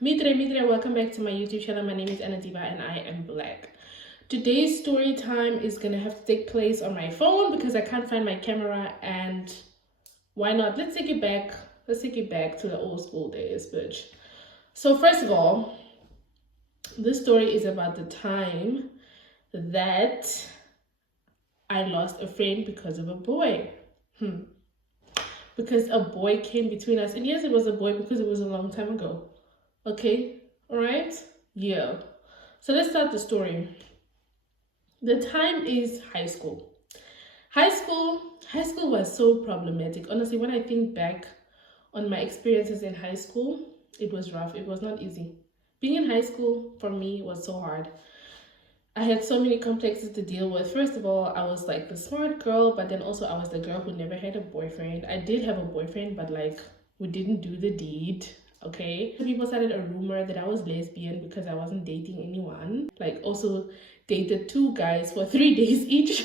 Mitre, welcome back to my YouTube channel. My name is Ann-Adeva and I am black. Today's story time is gonna have to take place on my phone because I can't find my camera, and why not? Let's take it back. Let's take it back to the old school days, bitch. So first of all, this story is about the time that I lost a friend because of a boy. Because a boy came between us. And yes, it was a boy because it was a long time ago. Okay, all right? Yeah. So let's start the story. The time is high school. High school was so problematic. Honestly, when I think back on my experiences in high school, it was rough. It was not easy. Being in high school for me was so hard. I had so many complexes to deal with. First of all, I was like the smart girl, but then also I was the girl who never had a boyfriend. I did have a boyfriend, but like we didn't do the deed. Okay, people started a rumor that I was lesbian because I wasn't dating anyone. Like, also dated two guys for 3 days each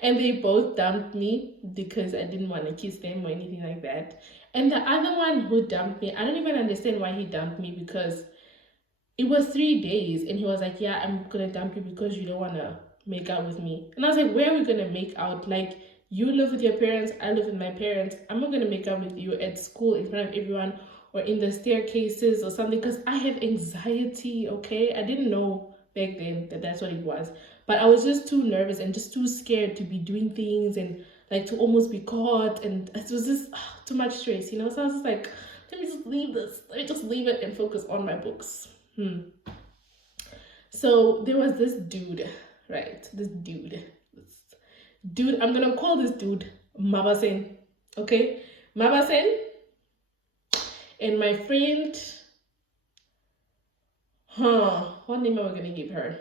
and they both dumped me because I didn't want to kiss them or anything like that. And the other one who dumped me, I don't even understand why he dumped me, because it was 3 days and he was like, yeah, I'm gonna dump you because you don't want to make out with me. And I was like, where are we gonna make out? Like, you live with your parents, I live with my parents. I'm not gonna make out with you at school in front of everyone or in the staircases or something, because I have anxiety. Okay, I didn't know back then that that's what it was, but I was just too nervous and just too scared to be doing things and like to almost be caught, and it was just too much stress, you know. So I was just like, let me just leave this, let me just leave it and focus on my books. So there was this dude, right? This dude, I'm gonna call this dude Mabasen, okay? Mabasen. And my friend, what name am I gonna give her?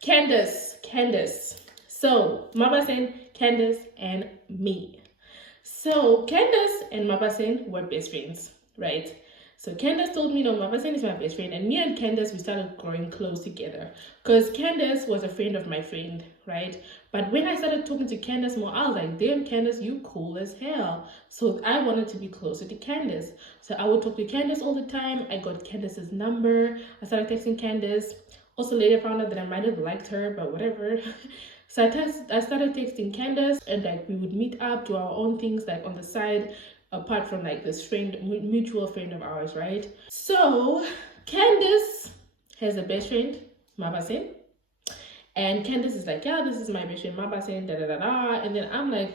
Candace. So Mabasen, Candace, and me. So Candace and Mabasen were best friends, right? So Candace told me, no, Mabasen is my best friend, and me and Candace, we started growing close together because Candace was a friend of my friend, right? But when I started talking to Candace more, I was like, damn, Candace, you cool as hell. So I wanted to be closer to Candace. So I would talk to Candace all the time. I got Candace's number. I started texting Candace. Also later found out that I might have liked her, but whatever. So I started texting Candace, and like we would meet up, do our own things like on the side, apart from like this mutual friend of ours, right? So Candace has a best friend, Mabasen. And Candace is like, yeah, this is my best friend, Mabasen, da. And then I'm like,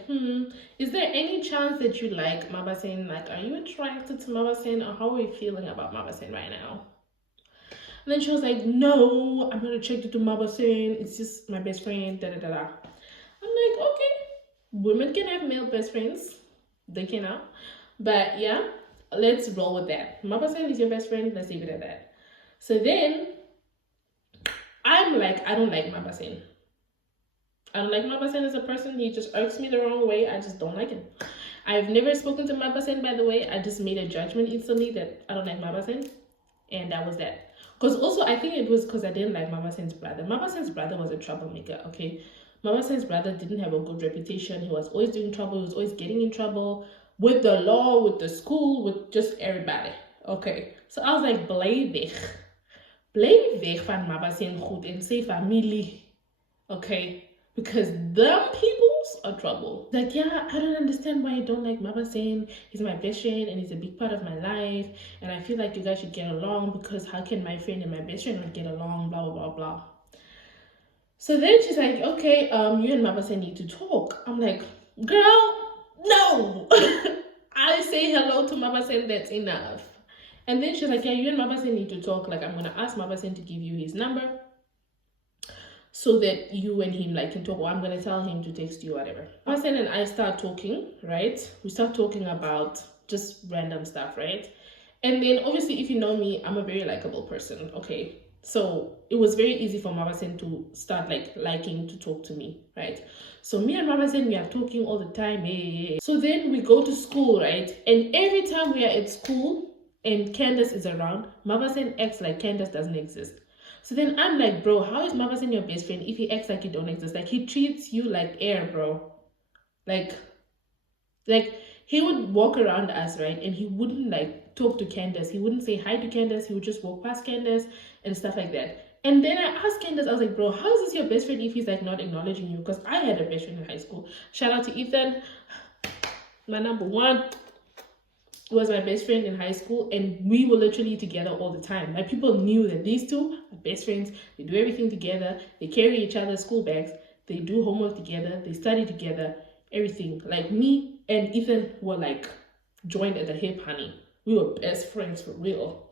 is there any chance that you like Mabasen? Like, are you attracted to Mabasen, or how are you feeling about Mabasen right now? And then she was like, no, I'm not attracted to Mabasen. It's just my best friend, da. I'm like, okay, women can have male best friends. They cannot. But yeah, let's roll with that. Mabasen is your best friend. Let's leave it at that. So then I'm like, I don't like Mabasen. I don't like Mabasen as a person. He just irks me the wrong way. I just don't like him. I've never spoken to Mabasen, by the way. I just made a judgment instantly that I don't like Mabasen. And that was that. Because also, I think it was because I didn't like Mabasen's brother. Mabasen's brother was a troublemaker, okay? Mabasen's brother didn't have a good reputation. He was always doing trouble. He was always getting in trouble with the law, with the school, with just everybody, okay? So I was like, bly weg van Mabasen goed en sy familie, okay? Because them peoples are trouble. Like, yeah, I don't understand why you don't like Mabasen. He's my best friend and he's a big part of my life. And I feel like you guys should get along, because how can my friend and my best friend not get along, blah, blah, blah, blah. So then she's like, okay, you and Mabasen need to talk. I'm like, girl, no. I say hello to Mabasen, that's enough. And then she's like, yeah, you and Mabasen need to talk. Like, I'm going to ask Mabasen to give you his number so that you and him like can talk, or I'm going to tell him to text you, whatever. Mabasen and I start talking, right? We start talking about just random stuff, right? And then obviously, if you know me, I'm a very likable person, okay? So it was very easy for Mabasen to start like liking to talk to me, right? So me and Mabasen, we are talking all the time. Hey. So then we go to school, right? And every time we are at school and Candace is around, Mabasen acts like Candace doesn't exist. So then I'm like, bro, how is Mabasen your best friend if he acts like you don't exist? Like, he treats you like air, bro. Like he would walk around us, right? And he wouldn't like talk to Candace. He wouldn't say hi to Candace. He would just walk past Candace and stuff like that. And then I asked Candace, I was like, bro, how is this your best friend if he's like not acknowledging you? Because I had a best friend in high school. Shout out to Ethan, my number one. Was my best friend in high school, and we were literally together all the time. Like, people knew that these two are best friends. They do everything together. They carry each other's school bags. They do homework together. They study together. Everything. Like, me and Ethan were like joined at the hip, honey. We were best friends for real.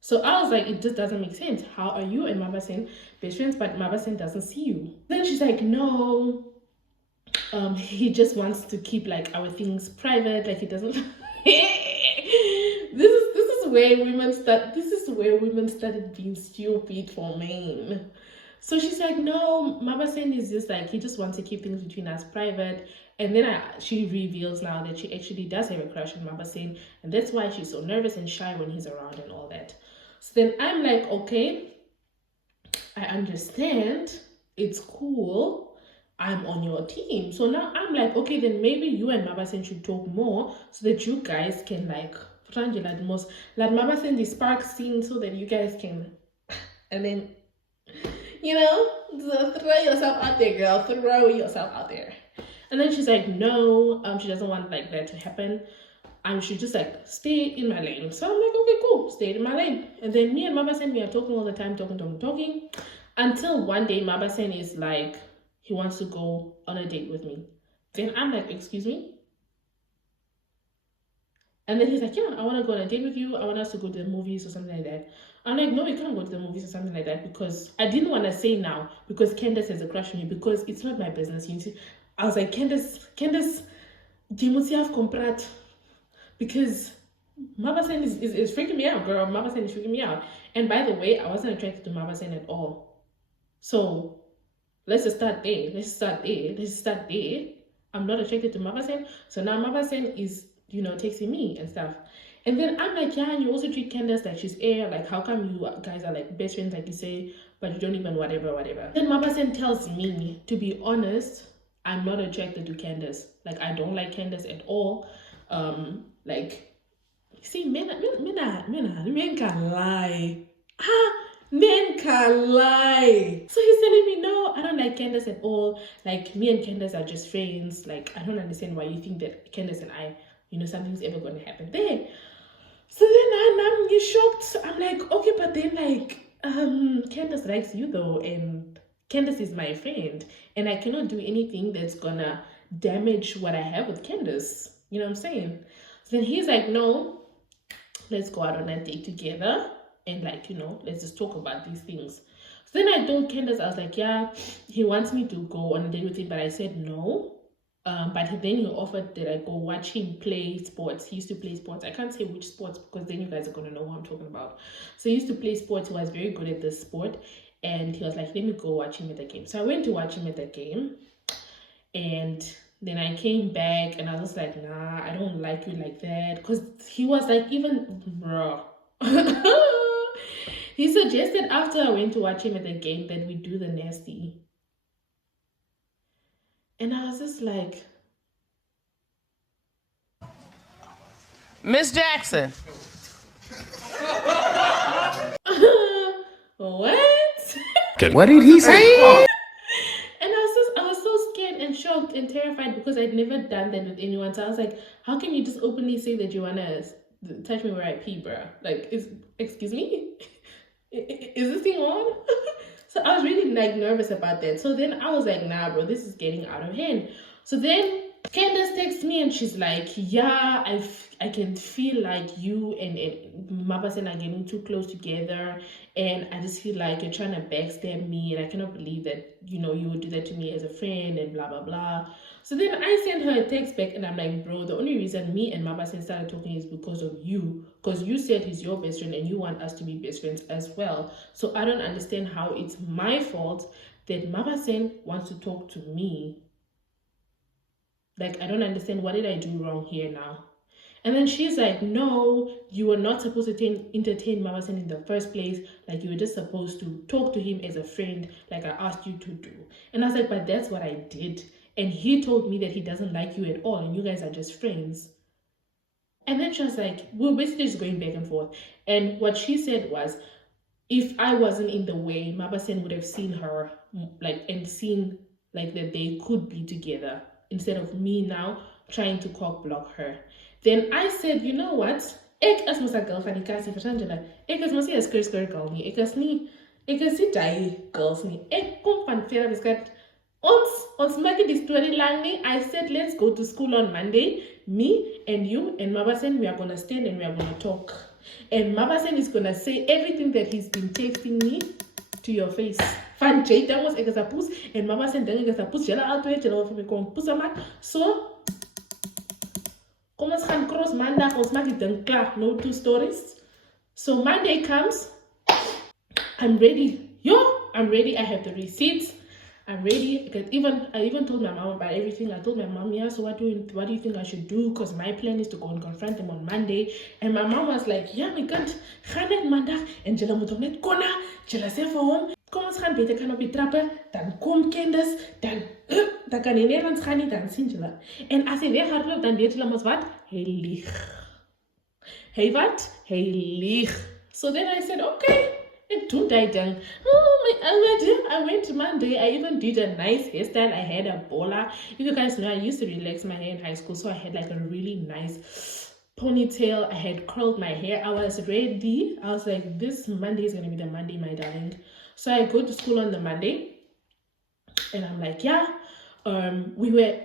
So I was like, it just doesn't make sense. How are you and Mama Sen best friends, but Mama Sen doesn't see you? Then she's like, no, he just wants to keep like our things private. Like, he doesn't. This is where women start. This is where women started being stupid for men. So she's like, no, Mama Sen is just like, he just wants to keep things between us private. And then she reveals now that she actually does have a crush on Mama Sen, and that's why she's so nervous and shy when he's around and all that. So then I'm like, okay, I understand. It's cool. I'm on your team. So now I'm like, okay, then maybe you and Mama Sen should talk more so that you guys can like let Mama Sen the spark scene so that you guys can, and then, you know, throw yourself out there, girl. Throw yourself out there. And then she's like, no, she doesn't want like that to happen. I should just like stay in my lane. So I'm like, okay, cool, stay in my lane. And then me and Mama Sen, we are talking all the time, talking, until one day Mama Sen is like, he wants to go on a date with me. Then I'm like, excuse me? And then he's like, yeah, I want to go on a date with you. I want us to go to the movies or something like that. I'm like, no, we can't go to the movies or something like that, because I didn't want to say now because Candace has a crush on me, because it's not my business. You see, I was like, Candace, you must have comprat, because Mama Sen is freaking me out, girl. Mama Sen is freaking me out. And by the way, I wasn't attracted to Mama Sen at all. So let's just start there. I'm not attracted to Mama Sen. So now Mama Sen is, you know, texting me and stuff. And then I'm like, yeah, and you also treat Candace like she's air. Like, how come you guys are like best friends, like you say, but you don't even whatever. Then Mama Sen tells me, to be honest, I'm not attracted to Candace. Like, I don't like Candace at all. Like, see, men can lie. Men can lie. So he's telling me, no, I don't like Candace at all. Like, me and Candace are just friends. Like, I don't understand why you think that Candace and I, you know, something's ever going to happen there. So then I'm shocked. I'm like, okay, but then like, Candace likes you though, and Candace is my friend, and I cannot do anything that's gonna damage what I have with Candace. You know what I'm saying? So then he's like, no, let's go out on a date together. And like, you know, let's just talk about these things. So then I told Candace, I was like, yeah, he wants me to go on a date with him, but I said no. But then he offered that I go watch him play sports. He used to play sports. I can't say which sports, because then you guys are going to know what I'm talking about. So he used to play sports. He was very good at this sport. And he was like, let me go watch him at the game. So I went to watch him at the game. And then I came back and I was like, nah, I don't like you like that. Because he was like, even, bro. He suggested after I went to watch him at the game that we do the nasty. And I was just like, Miss Jackson. What? What did he say? And I was so scared and shocked and terrified, because I'd never done that with anyone. So I was like, how can you just openly say that you wanna touch me where I pee, bro? Like, excuse me? Is this thing on? So I was really like nervous about that. So then I was like, nah, bro, this is getting out of hand. So then Candace texts me and she's like, yeah, I can feel like you and Mama Sen are getting too close together, and I just feel like you're trying to backstab me, and I cannot believe that, you know, you would do that to me as a friend and blah blah blah. So then I sent her a text back and I'm like, bro, the only reason me and Mama Sen started talking is because of you, because you said he's your best friend and you want us to be best friends as well. So I don't understand how it's my fault that Mama Sen wants to talk to me. Like, I don't understand, what did I do wrong here now? And then she's like, no, you were not supposed to entertain Mama Sen in the first place. Like, you were just supposed to talk to him as a friend, like I asked you to do. And I was like, but that's what I did. and he told me that he doesn't like you at all and you guys are just friends. And then she was like, we're basically just going back and forth. And what she said was, if I wasn't in the way, Mabasen would have seen her like and seen like that they could be together instead of me now trying to cock block her. Then I said, you know what? Ek as mos 'n girl van die kassie versangela. Ek is mos nie 'n skirt girl nie. Ek is nie die girls nie. Ek kom van verre beskat. Ons maak die story lang nie. I said let's go to school on Monday. Me and you and Mabasen, we are gonna stand and we are gonna talk. And Mabasen is gonna say everything that he's been texting me to your face. Van Jada was ek is 'n poes en Mabasen dink ek is 'n poes. Julle albei julle wil vir my kom poes maak. So kom ons gaan cross Maandag, ons maak die ding klaar. No two stories. So Monday comes. I'm ready. I'm ready. I have the receipts. I'm ready. I even told my mom about everything. I told my mom, yeah, so what do you think I should do? Because my plan is to go and confront him on Monday. And my mom was like, yeah, my God, ga net Maandag en julle moet hom net konna. Julle sê vir hom, kom ons gaan beter kan op die trappe, dan kom Candace, dan kan hy nêrens gaan nie, dan sien julle. En as hy weghardloop, dan weet julle mos wat? Hy lieg. Hy wat? Hy lieg. So then I said, okay. And toen I done, I went to Monday. I even did a nice hairstyle. I had a bowler. If you guys know, I used to relax my hair in high school, so I had like a really nice ponytail. I had curled my hair. I was ready. I was like, this Monday is gonna be the Monday, my darling. So I go to school on the Monday, and I'm like, yeah. We were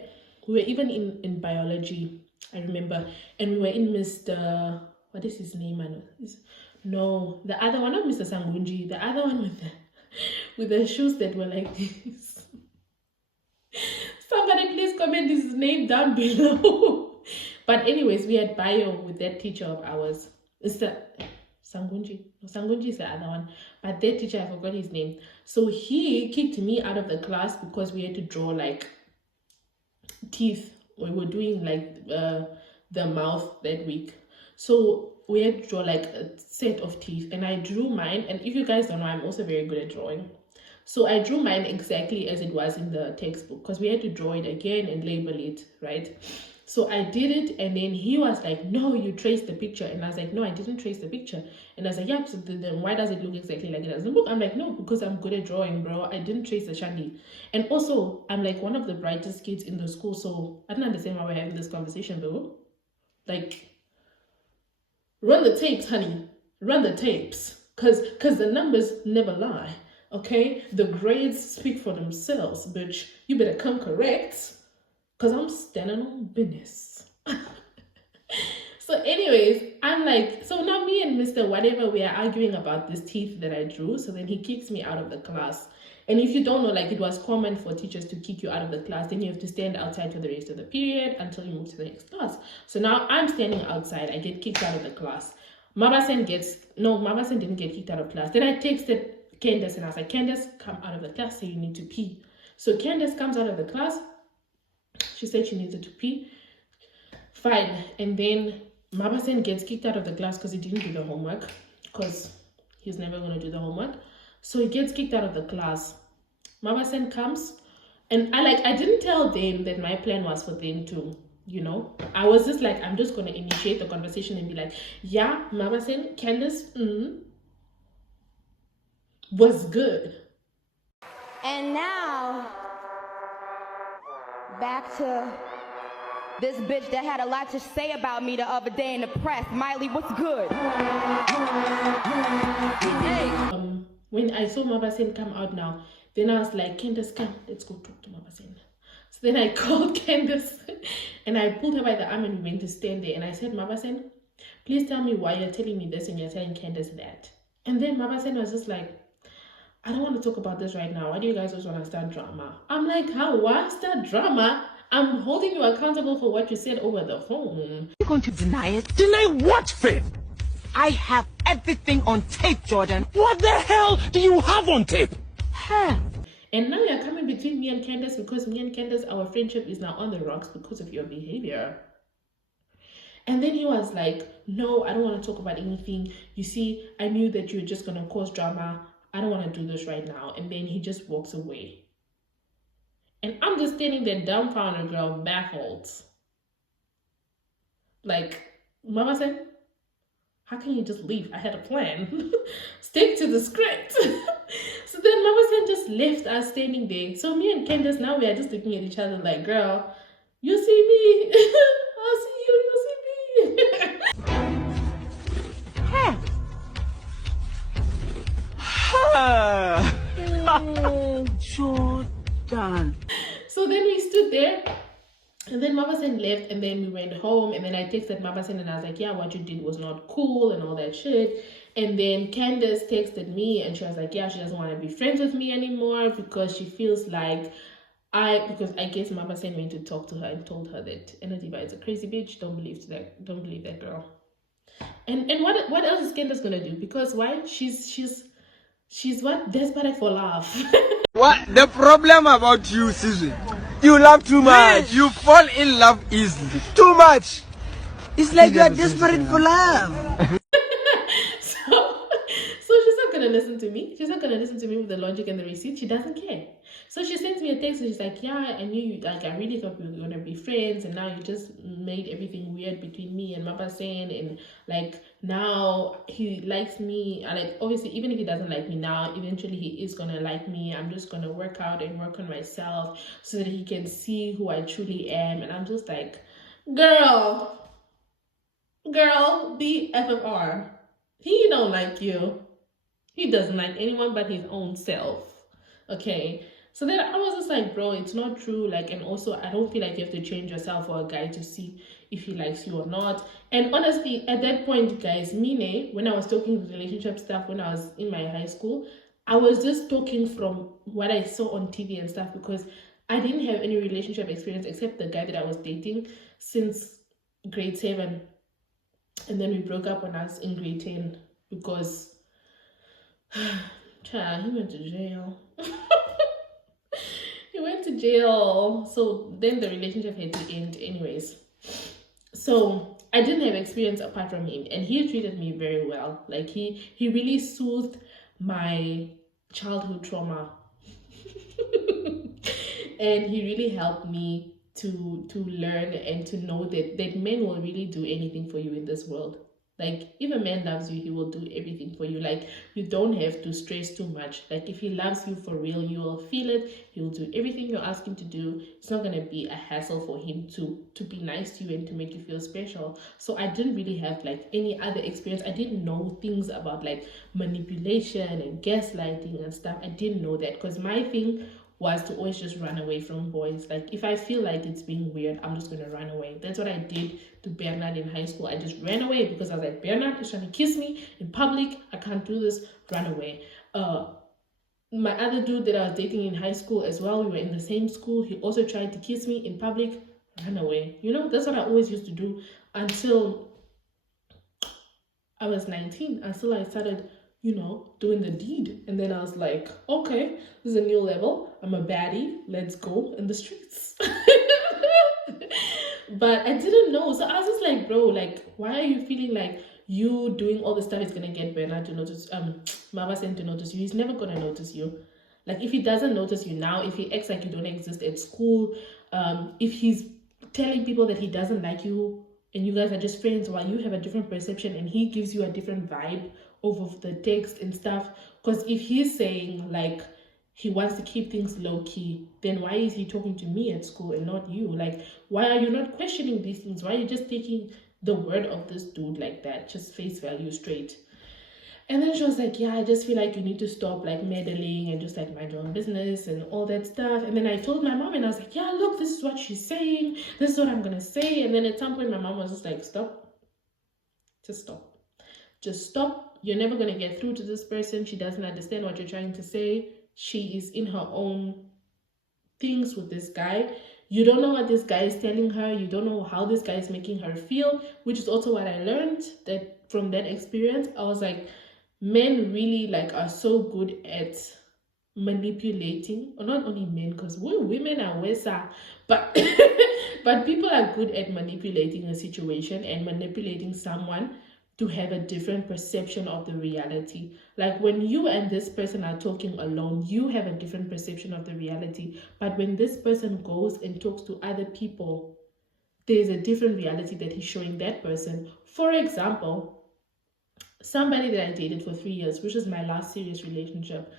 even in biology, I remember, and we were in Mr. What is his name? No, the other one, not Mr. Sangunji, the other one with the shoes that were like this. Somebody please comment his name down below. But anyways, we had bio with that teacher of ours. It's the Sangunji. No, Sangunji is the other one. But that teacher, I forgot his name. So he kicked me out of the class because we had to draw like teeth. We were doing like the mouth that week. So we had to draw like a set of teeth, and I drew mine. And if you guys don't know, I'm also very good at drawing. So I drew mine exactly as it was in the textbook, because we had to draw it again and label it, right? So I did it, and then he was like, no, you traced the picture. And I was like, no, I didn't trace the picture. And I was like, yeah, so then why does it look exactly like it does in the book? I'm like, no, because I'm good at drawing, bro. I didn't trace the shandi. And also, I'm like one of the brightest kids in the school, so I don't understand why we're having this conversation, bro. Like, run the tapes, honey. Run the tapes. Because the numbers never lie. Okay? The grades speak for themselves, bitch. You better come correct. Because I'm standing on business. So anyways, I'm like, so now me and Mr. Whatever, we are arguing about this teeth that I drew. So then he kicks me out of the class. And if you don't know, like, it was common for teachers to kick you out of the class. Then you have to stand outside for the rest of the period until you move to the next class. So now I'm standing outside. I get kicked out of the class. Mabasen didn't get kicked out of class. Then I texted Candace and I was like, Candace, come out of the class. So you need to pee. So Candace comes out of the class. She said she needed to pee. Fine. And then Mabasen gets kicked out of the class because he didn't do the homework. Because he's never going to do the homework. So he gets kicked out of the class. Mabasen comes, and I didn't tell them that my plan was for them to, you know. I was just like, I'm just going to initiate the conversation and be like, yeah, Mabasen, Candace, was good. And now, back to this bitch that had a lot to say about me the other day in the press. Miley, what's good? Hey. When I saw Mabasen come out now, then I was like, Candace, come, let's go talk to Mabasen. So then I called Candace and I pulled her by the arm and we went to stand there. And I said, Mabasen, please tell me why you're telling me this and you're telling Candace that. And then Mabasen was just like, I don't want to talk about this right now. Why do you guys just want to start drama? I'm like, how? Why start drama? I'm holding you accountable for what you said over the phone. You're going to deny it? Deny what, Faith? I have everything on tape, Jordan. What the hell do you have on tape? Huh? And now you're coming between me and Candace because me and Candace, our friendship is now on the rocks because of your behavior. And then he was like, no, I don't want to talk about anything. You see, I knew that you were just going to cause drama. I don't want to do this right now. And then he just walks away. And I'm just standing there dumbfounded, girl, baffled. Like, Mama said, how can you just leave? I had a plan. Stick to the script. So then Mama Sen just left us standing there. So me and Candace, now we are just looking at each other like, girl, you see me. I'll see you. You see me. Jordan. So then we stood there. And then Mama Sen left, and then we went home, and then I texted Mama Sen, and I was like, yeah, what you did was not cool, and all that shit. And then Candace texted me, and she was like, yeah, she doesn't want to be friends with me anymore, because she feels like because I guess Mama Sen went to talk to her and told her that Ann-Adeva is a crazy bitch, don't believe that girl. And what else is Candace gonna do? Because why? She's what? Desperate for love. What the problem about you, Susan? You love too much. You fall in love easily. Too much. It's like you are desperate for love. So she's not gonna listen to me. She's not gonna listen to me with the logic and the receipt. She doesn't care. So she sends me a text and she's like, yeah, I knew you, like, I really thought we were gonna be friends, and now you just made everything weird between me and Mama Sen, and like now he likes me. Like, obviously, even if he doesn't like me now, eventually he is gonna like me. I'm just gonna work out and work on myself so that he can see who I truly am. And I'm just like, girl, be FFR. He don't like you. He doesn't like anyone but his own self. Okay. So then I was just like, bro, it's not true. Like, and also I don't feel like you have to change yourself for a guy to see if he likes you or not. And honestly, at that point, guys, Mine, when I was talking relationship stuff when I was in my high school, I was just talking from what I saw on TV and stuff, because I didn't have any relationship experience except the guy that I was dating since grade 7. And then we broke up when I was in grade 10 because child, he went to jail. He went to jail. So then the relationship had to end anyways. So I didn't have experience apart from him, and he treated me very well. Like he really soothed my childhood trauma. And he really helped me to learn and to know that men will really do anything for you in this world. Like, if a man loves you, he will do everything for you. Like, you don't have to stress too much. Like, if he loves you for real, you will feel it. He will do everything you ask him to do. It's not going to be a hassle for him to be nice to you and to make you feel special. So I didn't really have, like, any other experience. I didn't know things about, like, manipulation and gaslighting and stuff. I didn't know that, because my thing was to always just run away from boys. Like, if I feel like it's being weird, I'm just gonna run away. That's what I did to Bernard in high school. I just ran away because I was like, Bernard is trying to kiss me in public. I can't do this. Run away. My other dude that I was dating in high school as well, we were in the same school. He also tried to kiss me in public. Run away. You know, that's what I always used to do until I was 19. Until I started, you know, doing the deed. And then I was like, okay, this is a new level. I'm a baddie. Let's go in the streets. But I didn't know. So I was just like, bro, like, why are you feeling like you doing all this stuff is gonna get Bernard to notice, Mama Sen to notice you? He's never gonna notice you. Like, if he doesn't notice you now, if he acts like you don't exist at school, if he's telling people that he doesn't like you and you guys are just friends while you have a different perception and he gives you a different vibe of the text and stuff, because if he's saying like he wants to keep things low-key, then why is he talking to me at school and not you? Like, why are you not questioning these things? Why are you just taking the word of this dude like that, just face value straight? And then she was like, yeah, I just feel like you need to stop like meddling and just like mind your own business and all that stuff. And then I told my mom and I was like, yeah, look, this is what she's saying, this is what I'm gonna say. And then at some point my mom was just like, stop, just stop. You're never going to get through to this person. She doesn't understand what you're trying to say. She is in her own things with this guy. You don't know what this guy is telling her. You don't know how this guy is making her feel, which is also what I learned that from that experience. I was like, men really like are so good at manipulating, or not only men, because we women are worse, but but people are good at manipulating a situation and manipulating someone to have a different perception of the reality. Like when you and this person are talking alone, you have a different perception of the reality. But when this person goes and talks to other people, there's a different reality that he's showing that person. For example, somebody that I dated for 3 years, which was my last serious relationship,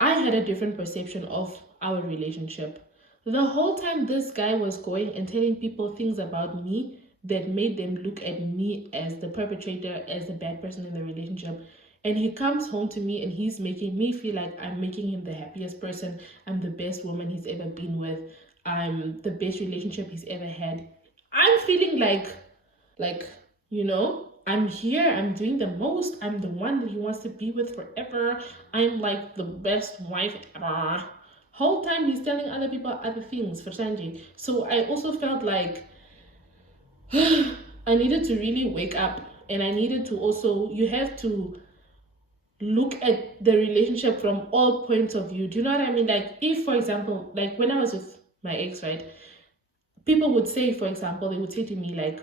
I had a different perception of our relationship. The whole time this guy was going and telling people things about me that made them look at me as the perpetrator, as the bad person in the relationship. And he comes home to me and he's making me feel like I'm making him the happiest person. I'm the best woman he's ever been with. I'm the best relationship he's ever had. I'm feeling like, you know, I'm here, I'm doing the most, I'm the one that he wants to be with forever. I'm like the best wife ever. Whole time he's telling other people other things for Sanjay. So I also felt like I needed to really wake up, and I needed to also, you have to look at the relationship from all points of view. Do you know what I mean? Like if, for example, like when I was with my ex, right, people would say, for example, they would say to me like,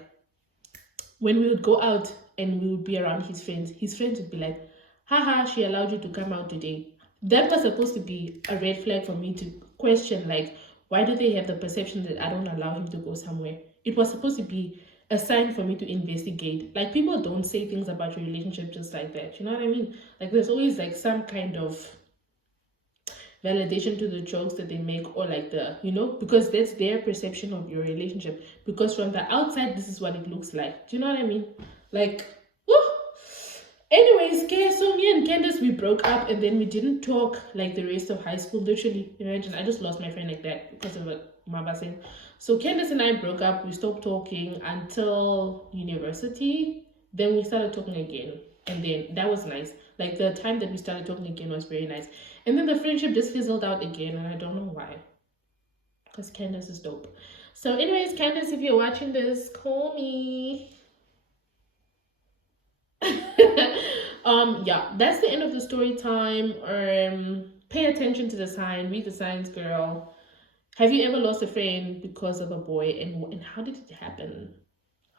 when we would go out and we would be around his friends would be like, haha, she allowed you to come out today. That was supposed to be a red flag for me to question, like, why do they have the perception that I don't allow him to go somewhere? It was supposed to be a sign for me to investigate. Like, people don't say things about your relationship just like that. You know what I mean? Like, there's always like some kind of validation to the jokes that they make, or like the, you know, because that's their perception of your relationship. Because from the outside, this is what it looks like. Do you know what I mean? Like, woo! Anyways, okay, so me and Candace, we broke up, and then we didn't talk like the rest of high school. Literally, imagine, I just lost my friend like that because of what Mama said. So Candace and I broke up. We stopped talking until university. Then we started talking again, and then that was nice. Like the time that we started talking again was very nice. And then the friendship just fizzled out again, and I don't know why. Because Candace is dope. So anyways, Candace, if you're watching this, call me. Yeah, that's the end of the story time. Pay attention to the sign, read the signs, girl. Have you ever lost a friend because of a boy, and how did it happen?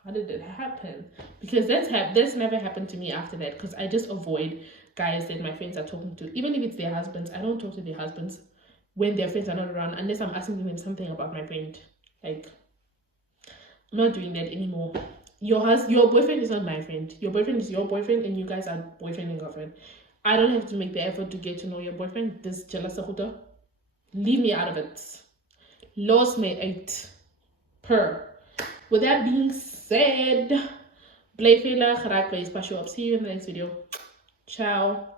How did it happen? Because that's never happened to me after that, because I just avoid guys that my friends are talking to. Even if it's their husbands, I don't talk to their husbands when their friends are not around, unless I'm asking them something about my friend. Like, I'm not doing that anymore. Your boyfriend is not my friend. Your boyfriend is your boyfriend, and you guys are boyfriend and girlfriend. I don't have to make the effort to get to know your boyfriend. This jealous ahuta. Leave me out of it. Lost my 8 per. With that being said, Blake Vela, see you in the next video. Ciao.